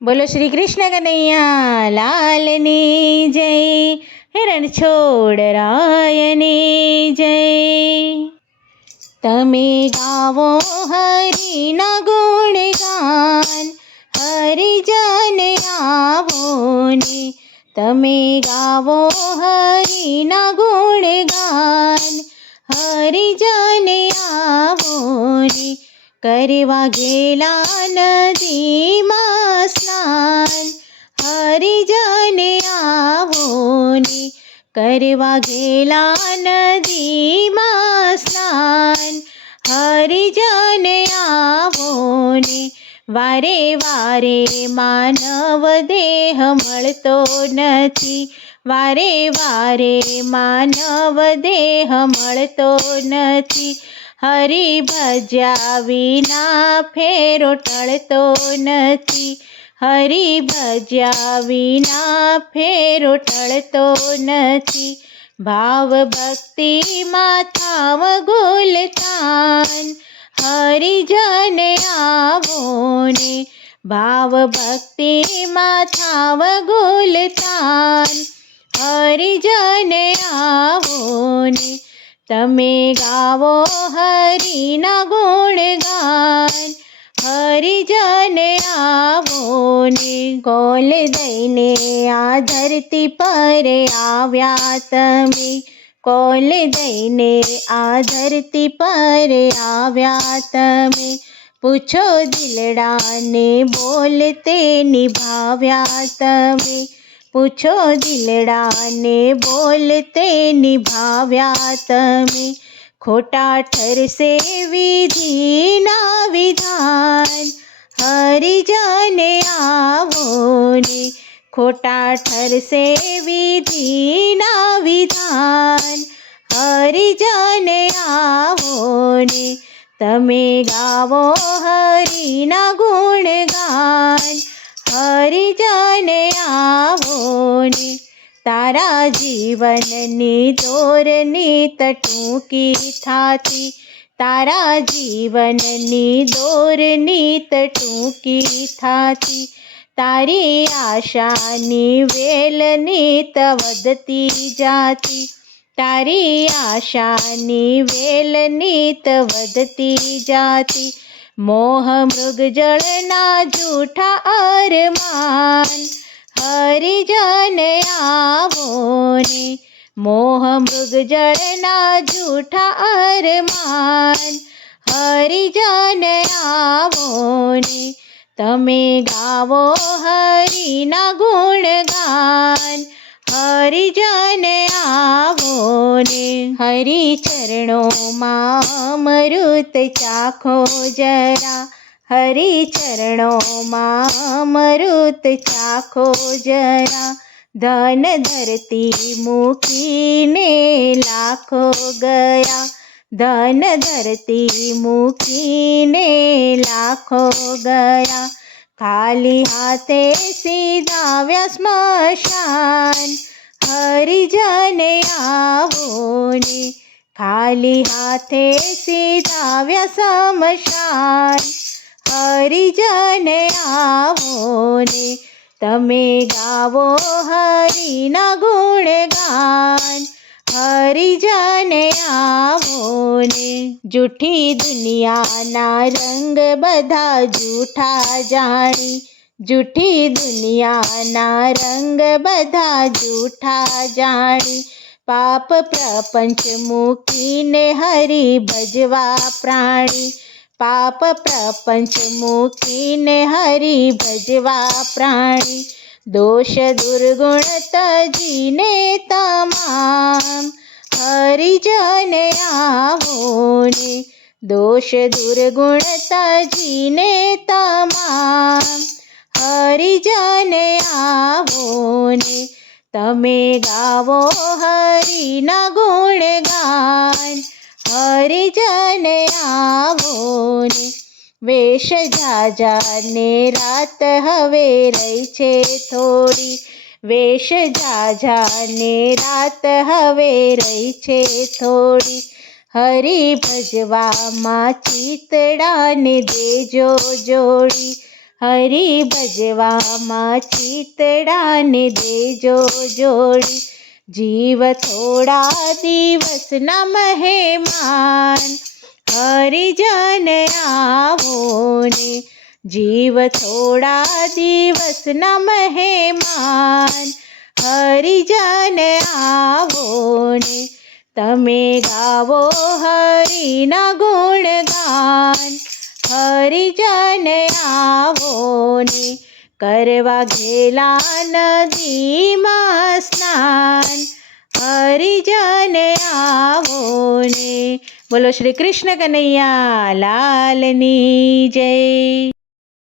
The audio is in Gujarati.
બોલો શ્રી કૃષ્ણ કનૈયા લાલની જય, હિરણ છોડ રાયની જય. તમે ગાવો હરિના ગુણગાન, હરિજન આવો ને. તમે ગાવો હરિના ગુણગાન, હરિજન આવો ને. કરવા ગેલા નદીમાં સ્નાન, હરિજન આવો ને. કરવા ગેલા નદીમાં સ્નાન, હરિજન આવો ને. વારે વારે માનવ દેહ મળતો નથી, વારે વારે માનવ દેહ મળતો નથી. હરિ ભજ્યા વિના ફેરો ટળતો નથી, હરિ ભજ્યા વિના ફેરો ટળતો નથી. ભાવ ભક્તિમાં થાવ ગુલતાન, હરિજન આવો ને. ભાવ ભક્તિમાં થાવ ગુલતાન, હરિજન આવો ને. તમે ગાવો હરિના ગુણગાન, હરિજન આવો ને. કોલ દઈને આ ધરતી પર આવ્યા તમે, કોલ દઈને આ ધરતી પર આવ્યા તમે. પૂછો દિલડાને બોલતે નિભાવ્યા તમે, પૂછો દિલડાને બોલતે નિભાવ્યા તમે. ખોટા ઠરશે વિધિના વિધાન, હરિજન આવો ને. ખોટા ઠરશે વિધિના વિધાન, હરિજન આવો ને. તમે ગાવો હરિના ગુણગાન, હરિજન આવો ને. તારા જીવનની દોરની ટૂંકી થાતી, તારા જીવનની દોરની ટૂંકી થાતી. તારી આશાની વેલની વધતી જાતી, તારી આશાની વેલની વધતી જાતી. મોહ મૃગજળના જૂઠા અરમાન, હરિજન આવો ને. મોહ મૃગજળના જૂઠા અરમાન, હરિજન આવો ને. તમે ગાવો હરિના ગુણગાન, હરિજન આવો ને. હરિ ચરણોમાં અમૃત ચાખો જરા, હરિ ચરણોમાં અમૃત ચાખો જરા. ધન ધરતી મૂકીને લાખો ગયા, ધન ધરતી મૂકીને લાખો ગયા. ખાલી હાથે સીધાવ્યા સ્મશાન, હરિજન આવો ને. ખાલી હાથે સીધાવ્યા સ્મશાન, હરિજન આવો ને. તમે ગાવો હરિના ગુણગાન, હરિજન આવો ને. જૂઠી દુનિયાના રંગ બધા જૂઠા જાણી, જૂઠી દુનિયાના રંગ બધા જૂઠા જાણી. પાપ પ્રપંચ મૂકીને હરિ ભજવા પ્રાણી, પાપ પ્રપંચ મૂકીને હરિ ભજવા પ્રાણી. દોષ દુર્ગુણ તજીને તમામ, હરિજન આવો ને. દોષ દુર્ગુણ તજીને તમામ, હરિજન આવો ને. તમે ગાવો હરિના ગુણગાન, હરિજન આવો ને. વેશ જાજા ને રાત હવે રહી છે થોડી, વેશ જાજા ને રાત હવે રહી છે થોડી. હરિ ભજવામાં ચિતડાને દેજો જોડી, હરિ ભજવામાં ચિતડાને દેજો જોડી. જીવ થોડા દિવસના મહેમાન, હરિજન આવો ને. જીવ થોડા દિવસના મહેમાન, હરિજન આવો ને. તમે ગાવો હરિના ગુણગાન, હરિજન આવો ને. કરવા ઘેલા નદીમાં સ્નાન, હરિજન આવો ને. બોલો શ્રી કૃષ્ણ કનૈયા લાલની જય.